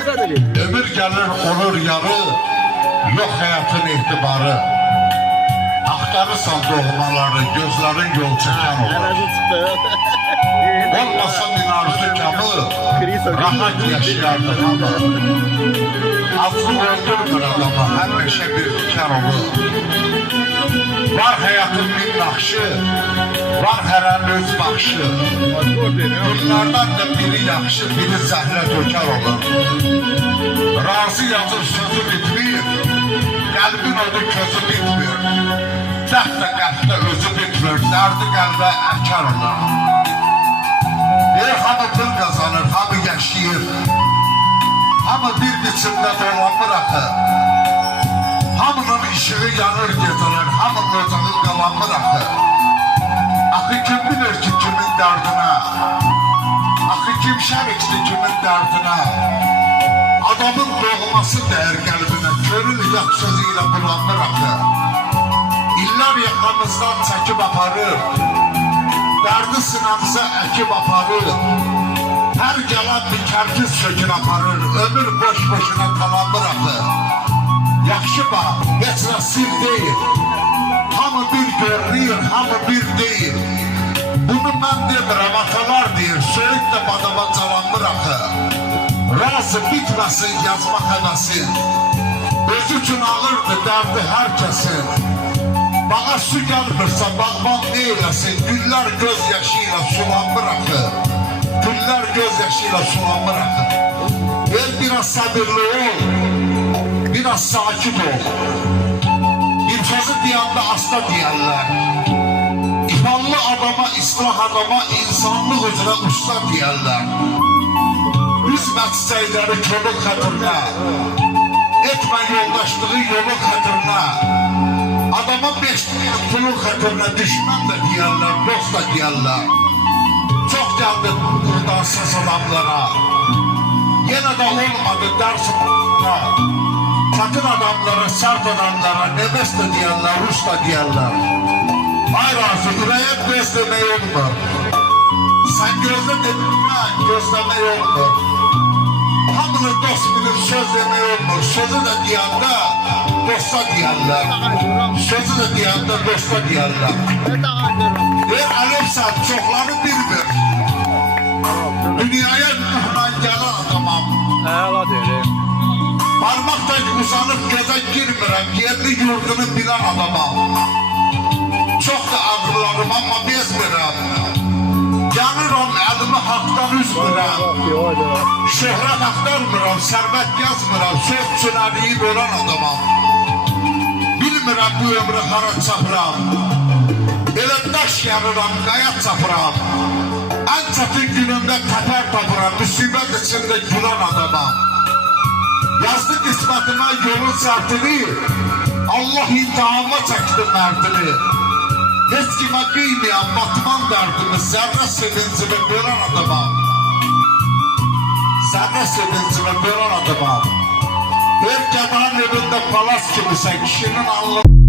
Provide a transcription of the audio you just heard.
Ömür gelir olur yarı, yok hayatın itibarı. Aktarırsan doğmaları, gözlerin yol çeken olur. Olmasa minarısı kamı, rahat yaşayardı ama. Aslı öldürmür adamı, hemmeşe bir diken olur. Var hayatın bir nakşı, var heren öz bakışı. Bunlardan da biri yakşı, biri zəhlə dökər olur. Razı yazır sözü bitmir, qəlbin ödü közü bitmir. Dərt də qəlbdə özü bitmir, dərdi qəlbə əkər olur. Hamı pul qazanır, hamı yaşayır. Hamı bir biçimdə dolanmır axı. Hamının işığı yanır getirir, hamının ocağı qalanmır axı. Axı kim bilir ki kimin dərdinə? Axı kim şərikdir kimin dərdinə? Adamın doğması dəyər qəlbinə, körül yat sözü ilə bulanmır axı. İllər yaxamızdan çəkib aparır, dərdi sinəmizə əkib aparır. Hər gələn bir kərkiz sökün aparır, ömür boş-boşuna talanmır axı. Yaxşı bax, heç nə sir deyil. Hamı bir görünür, hamı bir deyil. Bunu mən demirəm, atalar deyir, söyük də badama calanmır axı. Razı bitməsin, yazmaq həvəsin. Öz üçün ağırdır, dərdi hər kəsin. Bağa su gəlmirsə, bağban neyləsin, güllər göz yaşı ilə sulanmır axı. Güllər göz yaşı ilə sulanmır axı. Gel biraz sabırlı ol, biraz sakin ol. İnfazı deyəndə asta deyərlər. İmanlı adama, islah adama, insanlıq üzrə usta deyərlər. Üzmə çiçəkləri kölün xətrinə, etmə yoldaşlığı yolun xətrinə. Adama 5 pulun xətrinə düşmən də deyərlər, dost da deyərlər. Çox gəldi qurdarsız adamlara, yenə də olmadı dərs adamlara. Çətin adamlara, sərt adamlara, nemes də deyərlər, rus da deyərlər. Ay razı, ürəyə göz demək olmur. Sən gözlə demək, gözləmək olmur. Hamını dost bilir, söz demək olmur. Sözü də deyəndə, dosta deyərlər. Sözü də deyəndə, dosta deyərlər. Əlifsən, çoxları bilmir. Dünyaya mühmən gələn adamam. Əla deyir. Parmaq da uzanıb gözə girmirəm, yerli yurdunu bilən adamam. Çox da ağırlarım, amma bezmirəm. Yanıram, əlimi haqdan üzmürəm. Şöhrət axtarmıram, sərvət yazmıram, söz üçün əliyib ölən adamam. Bilmirəm bu ömrü hara çapıram. Elə daş yarıram, qaya çapıram. Ən çətin günümdə təpər tapıram, müsibət içində gülan adamam. Yazdı qismətimə yolun sərtini, Allah imtihanıma çəkdi mərdini. Heç kimə qıyməyən batman dərdimi, zərrə sevincimi görən adamam. Zərrə sevincimi görən adamam. Bir gədanın evində palas kimisən, kişinin anlamı.